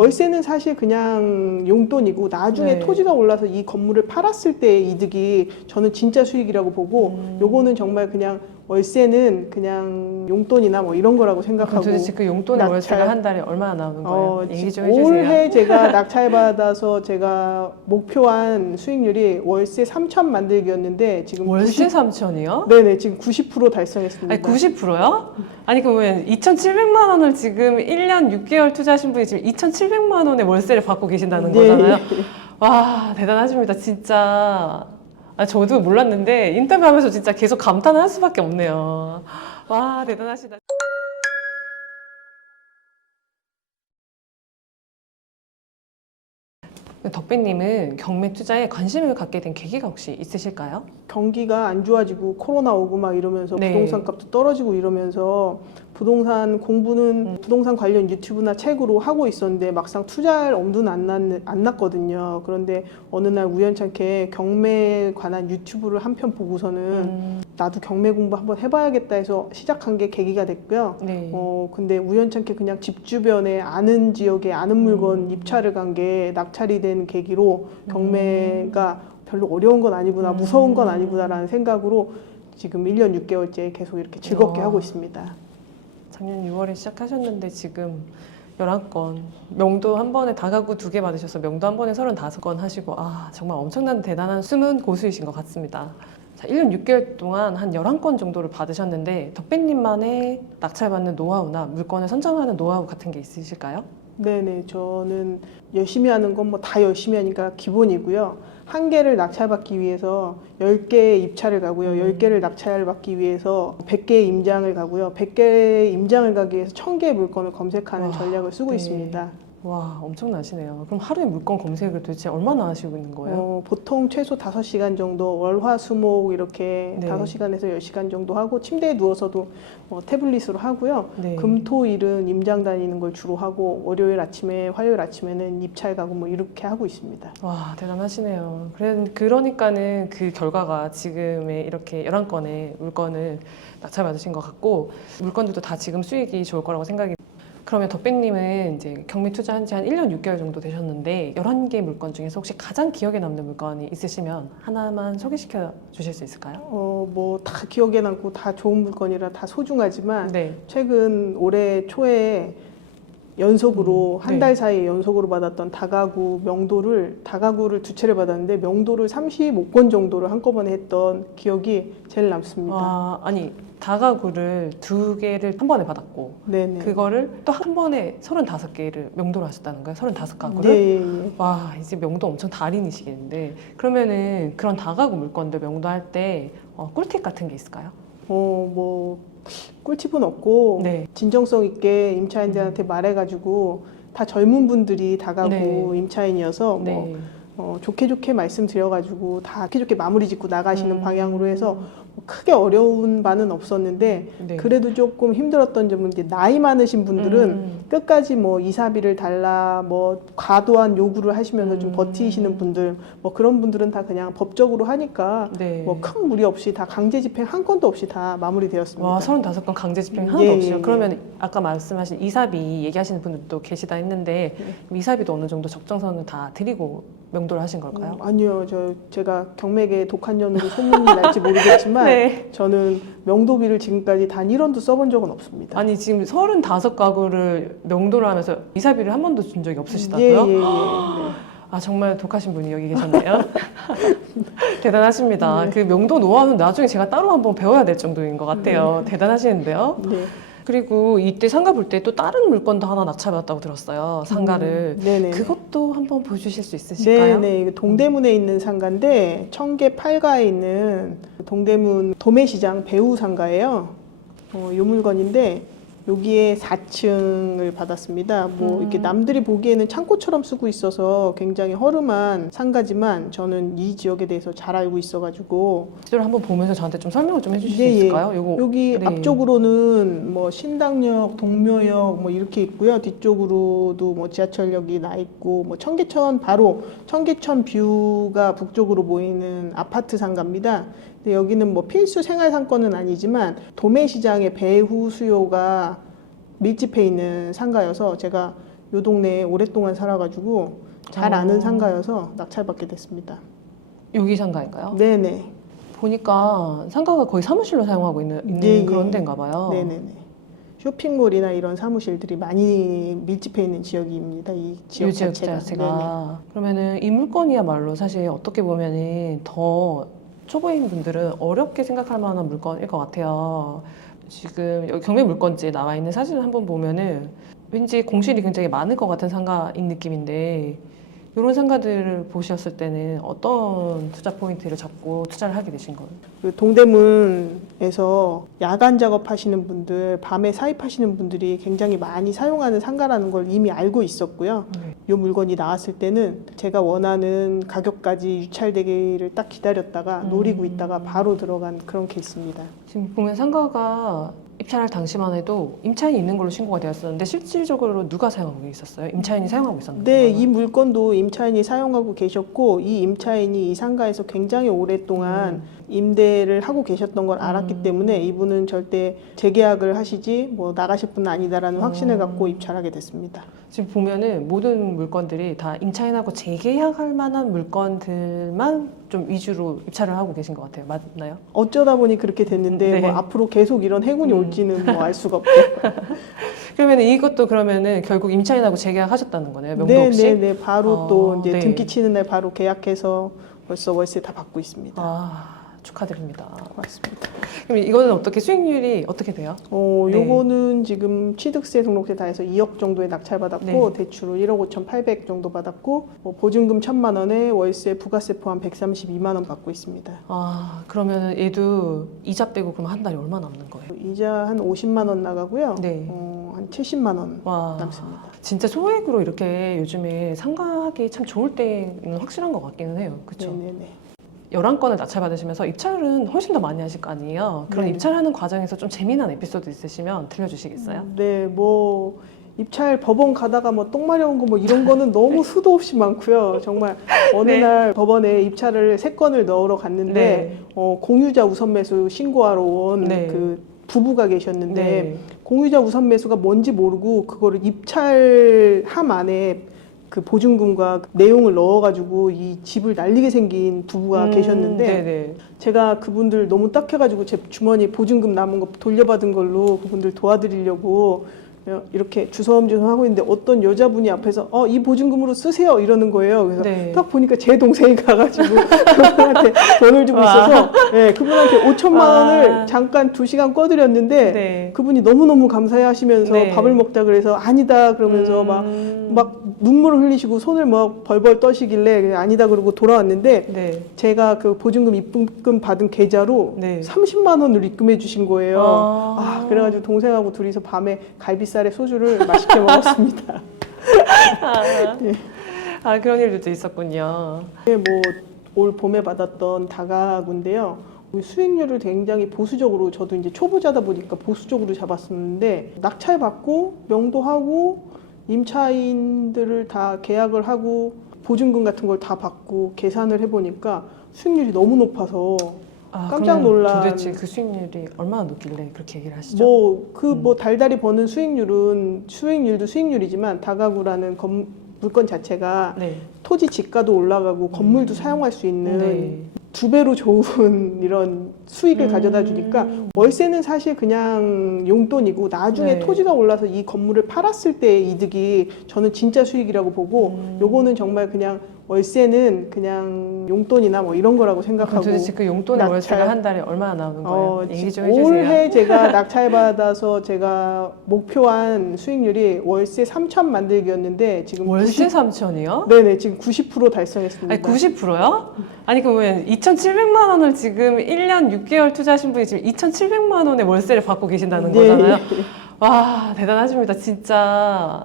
월세는 사실 그냥 용돈이고 나중에 네. 토지가 올라서 이 건물을 팔았을 때의 이득이 저는 진짜 수익이라고 보고 요거는 정말 그냥 월세는 그냥 용돈이나 뭐 이런 거라고 그럼 생각하고 도대체 그 용돈의 낙찰- 월세가 한 달에 얼마나 나오는 거예요? 얘기 좀 해주세요. 올해 제가 낙찰받아서 제가 목표한 수익률이 월세 3천 만들기였는데 지금 월세 3천이요? 네네 지금 90% 달성했습니다. 아니 90%요? 아니 그러면 2,700만 원을 지금 1년 6개월 투자하신 분이 지금 2,700만 원의 월세를 받고 계신다는 네. 거잖아요. 와 대단하십니다 진짜. 아, 저도 몰랐는데 인터뷰하면서 진짜 계속 감탄을 할 수밖에 없네요. 와 대단하시다. 덕배님은 경매 투자에 관심을 갖게 된 계기가 혹시 있으실까요? 경기가 안 좋아지고 코로나 오고 막 이러면서 네. 부동산 값도 떨어지고 이러면서 부동산 공부는 부동산 관련 유튜브나 책으로 하고 있었는데 막상 투자할 엄두는 안 났거든요. 그런데 어느 날 우연찮게 경매에 관한 유튜브를 한 편 보고서는 나도 경매 공부 한번 해봐야겠다 해서 시작한 게 계기가 됐고요. 네. 근데 우연찮게 그냥 집 주변에 아는 지역에 아는 물건 입찰을 간 게 낙찰이 된 계기로 경매가 별로 어려운 건 아니구나, 무서운 건 아니구나라는 생각으로 지금 1년 6개월째 계속 이렇게 즐겁게 하고 있습니다. 작년 6월에 시작하셨는데 지금 11건, 명도 한 번에 다가구 2개 받으셔서 명도 한 번에 35건 하시고 아 정말 엄청난 대단한 숨은 고수이신 것 같습니다. 자, 1년 6개월 동안 한 11건 정도를 받으셨는데 덕배님만의 낙찰받는 노하우나 물건을 선정하는 노하우 같은 게 있으실까요? 네네, 저는 열심히 하는 건 뭐 다 열심히 하니까 기본이고요. 한 개를 낙찰받기 위해서 10개의 입찰을 가고요. 10개를 낙찰받기 위해서 100개의 임장을 가고요. 100개의 임장을 가기 위해서 1000개의 물건을 검색하는 와, 전략을 쓰고 네. 있습니다. 와 엄청나시네요. 그럼 하루에 물건 검색을 도대체 얼마나 하시고 있는 거예요? 보통 최소 5시간 정도 월화수목 이렇게 네. 5시간에서 10시간 정도 하고 침대에 누워서도 태블릿으로 하고요. 네. 금토일은 임장 다니는 걸 주로 하고 월요일 아침에 화요일 아침에는 입찰 가고 뭐 이렇게 하고 있습니다. 와 대단하시네요. 그러니까는 그 결과가 지금의 이렇게 11건의 물건을 낙찰받으신 것 같고 물건들도 다 지금 수익이 좋을 거라고 생각이. 그러면 덕배님은 이제 경매 투자한 지 한 1년 6개월 정도 되셨는데 11개 물건 중에서 혹시 가장 기억에 남는 물건이 있으시면 하나만 소개시켜 주실 수 있을까요? 뭐 다 기억에 남고 다 좋은 물건이라 다 소중하지만 네. 최근 올해 초에 연속으로 한 네. 달 사이에 연속으로 받았던 다가구를 2채를 받았는데 명도를 35건 정도를 한꺼번에 했던 기억이 제일 남습니다. 와, 아니 다가구를 2개를 한 번에 받았고 네네. 그거를 또 한 번에 35개를 명도로 하셨다는 거예요? 35가구를? 네, 예. 와 이제 명도 엄청 달인이시겠는데 그러면은 그런 다가구 물건들 명도할 때 꿀팁 같은 게 있을까요? 뭐 꿀팁은 없고 네. 진정성 있게 임차인들한테 말해가지고 다 젊은 분들이 다가구 네. 임차인이어서 네. 좋게 말씀드려가지고 다 좋게 마무리 짓고 나가시는 방향으로 해서 크게 어려운 바는 없었는데 네. 그래도 조금 힘들었던 점은 이제 나이 많으신 분들은 끝까지 뭐 이사비를 달라 뭐 과도한 요구를 하시면서 좀 버티시는 분들 뭐 그런 분들은 다 그냥 법적으로 하니까 네. 뭐 큰 무리 없이 다 강제 집행 한 건도 없이 다 마무리되었습니다. 와 35건 강제 집행 하나도 예, 없이요? 예. 그러면 아까 말씀하신 이사비 얘기하시는 분들도 계시다 했는데 이사비도 어느 정도 적정선을 다 드리고 명도를 하신 걸까요? 아니요, 제가 경매계 독한년으로 소문이 날지 모르겠지만 네. 저는 명도비를 지금까지 단 1원도 써본 적은 없습니다. 아니 지금 35가구를 명도를 하면서 이사비를 한 번도 준 적이 없으시다고요? 예. 아 정말 독하신 분이 여기 계셨네요. 대단하십니다. 네. 그 명도 노하우는 나중에 제가 따로 한번 배워야 될 정도인 것 같아요. 대단하시는데요. 네. 그리고 이때 상가 볼 때 또 다른 물건도 하나 낙찰받았다고 들었어요. 상가를. 네네. 그것도 한번 보여주실 수 있으실까요? 네네. 이거 동대문에 있는 상가인데 청계 8가에 있는 동대문 도매시장 배우 상가예요. 이 물건인데 여기에 4층을 받았습니다. 뭐 이렇게 남들이 보기에는 창고처럼 쓰고 있어서 굉장히 허름한 상가지만 저는 이 지역에 대해서 잘 알고 있어가지고 실제로 한번 보면서 저한테 좀 설명을 좀 해주실 수 예, 예. 있을까요? 요거 여기 네. 앞쪽으로는 뭐 신당역, 동묘역 뭐 이렇게 있고요. 뒤쪽으로도 뭐 지하철역이 나 있고 뭐 청계천 바로 청계천 뷰가 북쪽으로 보이는 아파트 상가입니다. 근데 여기는 뭐 필수 생활 상권은 아니지만 도매시장의 배후 수요가 밀집해 있는 상가여서 제가 요 동네에 오랫동안 살아가지고 잘 아는 어. 상가여서 낙찰받게 됐습니다. 여기 상가인가요? 네네. 보니까 상가가 거의 사무실로 사용하고 있는 예, 그런 예. 데인가 봐요. 네네네. 쇼핑몰이나 이런 사무실들이 많이 밀집해 있는 지역입니다. 이 지역 이 지역 자체가. 자체가. 그러면은 이 물건이야말로 사실 어떻게 보면은 더 초보인 분들은 어렵게 생각할 만한 물건일 것 같아요. 지금 여기 경매 물건지에 나와 있는 사진을 한번 보면은 왠지 공실이 굉장히 많을 것 같은 상가인 느낌인데 이런 상가들을 보셨을 때는 어떤 투자 포인트를 잡고 투자를 하게 되신 거예요? 그 동대문에서 야간 작업하시는 분들, 밤에 사입하시는 분들이 굉장히 많이 사용하는 상가라는 걸 이미 알고 있었고요. 네. 이 물건이 나왔을 때는 제가 원하는 가격까지 유찰되기를 딱 기다렸다가 노리고 있다가 바로 들어간 그런 케이스입니다. 지금 보면 상가가 입찰할 당시만 해도 임차인이 있는 걸로 신고가 되었었는데 실질적으로 누가 사용하고 있었어요? 임차인이 사용하고 있었나요? 네, 이 물건도 임차인이 사용하고 계셨고 이 임차인이 이 상가에서 굉장히 오랫동안 임대를 하고 계셨던 걸 알았기 때문에 이분은 절대 재계약을 하시지 뭐 나가실 분은 아니다라는 확신을 갖고 입찰하게 됐습니다. 지금 보면은 모든 물건들이 다 임차인하고 재계약할 만한 물건들만 좀 위주로 입찰을 하고 계신 것 같아요. 맞나요? 어쩌다 보니 그렇게 됐는데 네. 뭐 앞으로 계속 이런 행운이 올지는 뭐 알 수가 없죠. 그러면 이것도 그러면은 결국 임차인하고 재계약하셨다는 거네요. 명도 네, 없이? 네, 네. 바로 또 이제 네. 등기 치는 날 바로 계약해서 벌써 월세 다 받고 있습니다. 축하드립니다. 고맙습니다. 그럼 이거는 어떻게 수익률이 어떻게 돼요? 네. 요거는 지금 취득세 등록세 다 해서 2억 정도에 낙찰받았고 네. 대출로 1억 5,800 정도 받았고 보증금 1,000만 원에 월세 부가세 포함 132만 원 받고 있습니다. 그러면 얘도 이자 빼고 그럼 한 달에 얼마 남는 거예요? 이자 한 50만 원 나가고요. 네. 한 70만 원 와, 남습니다. 진짜 소액으로 이렇게 요즘에 상가하기 참 좋을 때는 확실한 것 같기는 해요. 그렇죠? 네네네. 11건을 낙찰받으시면서 입찰은 훨씬 더 많이 하실 거 아니에요? 그런 네. 입찰하는 과정에서 좀 재미난 에피소드 있으시면 들려주시겠어요? 네, 뭐 입찰 법원 가다가 뭐 똥 마려운 거 뭐 이런 거는 너무 수도 없이 많고요. 정말 어느 네. 날 법원에 입찰을 3건을 넣으러 갔는데 네. 공유자 우선 매수 신고하러 온 네. 그 부부가 계셨는데 네. 공유자 우선 매수가 뭔지 모르고 그거를 입찰함 안에 그 보증금과 내용을 넣어가지고 이 집을 날리게 생긴 부부가 계셨는데 네네. 제가 그분들 너무 딱해가지고 제 주머니 보증금 남은 거 돌려받은 걸로 그분들 도와드리려고 이렇게 주섬주섬 하고 있는데 어떤 여자분이 앞에서 이 보증금으로 쓰세요 이러는 거예요. 그래서 네. 딱 보니까 제 동생이 가가지고 그분한테 돈을 주고 있어서 네, 그분한테 5천만 원을 잠깐 2시간 꺼드렸는데 네. 그분이 너무너무 감사해 하시면서 네. 밥을 먹자 그래서 아니다 그러면서 막 눈물을 흘리시고 손을 막 벌벌 떠시길래 아니다 그러고 돌아왔는데 네. 제가 그 보증금 입금 받은 계좌로 네. 30만 원을 입금해 주신 거예요. 그래가지고 동생하고 둘이서 밤에 갈비살에 소주를 맛있게 먹었습니다. 그런 일들도 있었군요. 올 봄에 받았던 다가구인데요. 수익률을 굉장히 보수적으로 저도 이제 초보자다 보니까 보수적으로 잡았었는데 낙찰 받고 명도하고 임차인들을 다 계약을 하고 보증금 같은 걸 다 받고 계산을 해보니까 수익률이 너무 높아서 깜짝 그러면 놀란. 도대체 그 수익률이 얼마나 높길래 그렇게 얘기를 하시죠? 달달이 버는 수익률도 수익률이지만 다가구라는 물건 자체가 네. 토지 지가도 올라가고 건물도 사용할 수 있는 네. 2배로 좋은 이런 수익을 가져다 주니까 월세는 사실 그냥 용돈이고 나중에 네. 토지가 올라서 이 건물을 팔았을 때의 이득이 저는 진짜 수익이라고 보고 요거는 정말 그냥 월세는 그냥 용돈이나 뭐 이런 거라고 생각하고 도대체 그 용돈의 낙찰. 월세가 한 달에 얼마나 나오는 거예요? 얘기 좀 해주세요. 올해 제가 낙찰받아서 제가 목표한 수익률이 월세 3천 만들기였는데 지금 월세 3천이요? 네네 지금 90% 달성했습니다. 아니 90%요? 아니 그러면 2,700만 원을 지금 1년 6개월 투자하신 분이 지금 2,700만 원의 월세를 받고 계신다는 거잖아요. 와 대단하십니다 진짜.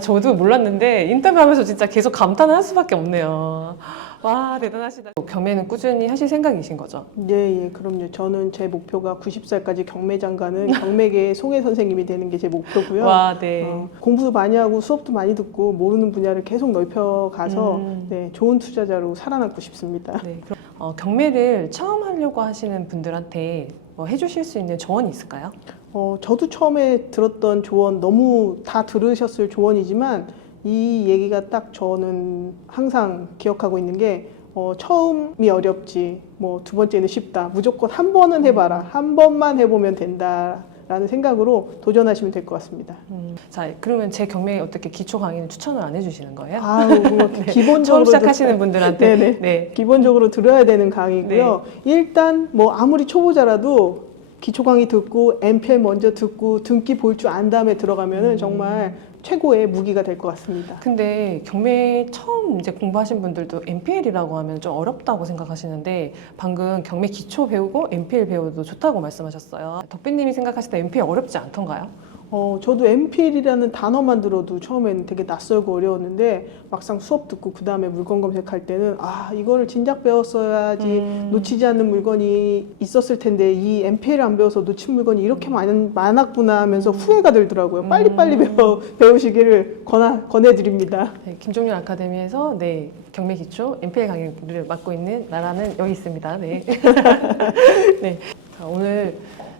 저도 몰랐는데 인터뷰하면서 진짜 계속 감탄을 할 수밖에 없네요. 와 대단하시다. 경매는 꾸준히 하실 생각이신 거죠? 예, 그럼요. 저는 제 목표가 90살까지 경매장 가는 경매계의 송혜 선생님이 되는 게 제 목표고요. 와, 네. 공부도 많이 하고 수업도 많이 듣고 모르는 분야를 계속 넓혀가서 네, 좋은 투자자로 살아남고 싶습니다. 네. 그럼, 경매를 처음 하려고 하시는 분들한테 뭐 해주실 수 있는 조언이 있을까요? 저도 처음에 들었던 조언 너무 다 들으셨을 조언이지만 이 얘기가 딱 저는 항상 기억하고 있는 게 처음이 어렵지 뭐 두 번째는 쉽다 무조건 한 번은 해봐라 한 번만 해보면 된다라는 생각으로 도전하시면 될 것 같습니다. 자, 그러면 제 경매 어떻게 기초 강의는 추천을 안 해주시는 거예요? 아우 뭐 네. 기본적으로 처음 시작하시는 분들한테 네네. 네. 기본적으로 들어야 되는 강의고요. 일단 뭐 아무리 초보자라도 기초 강의 듣고 MPL 먼저 듣고 등기 볼 줄 안 다음에 들어가면은 정말 최고의 무기가 될 것 같습니다. 근데 경매 처음 이제 공부하신 분들도 MPL이라고 하면 좀 어렵다고 생각하시는데 방금 경매 기초 배우고 MPL 배워도 좋다고 말씀하셨어요. 덕배님이 생각하실 때 MPL 어렵지 않던가요? 저도 MPL이라는 단어만 들어도 처음에는 되게 낯설고 어려웠는데 막상 수업 듣고 그 다음에 물건 검색할 때는 아 이거를 진작 배웠어야지 놓치지 않는 물건이 있었을 텐데 이 MPL을 안 배워서 놓친 물건이 이렇게 많았구나 하면서 후회가 들더라고요. 빨리빨리 배우시기를 권해드립니다. 네, 김종률 아카데미에서 네, 경매 기초 MPL 강의를 맡고 있는 나라는 여기 있습니다. 네. 네. 자,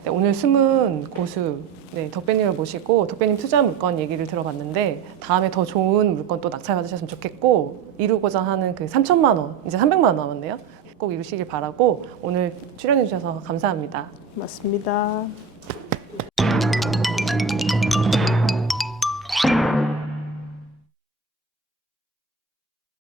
오늘 숨은 고수 네, 덕배님을 모시고 덕배님 투자 물건 얘기를 들어봤는데 다음에 더 좋은 물건 또 낙찰 받으셨으면 좋겠고 이루고자 하는 그 3천만 원 이제 300만 원 남았네요. 꼭 이루시길 바라고 오늘 출연해 주셔서 감사합니다. 맞습니다.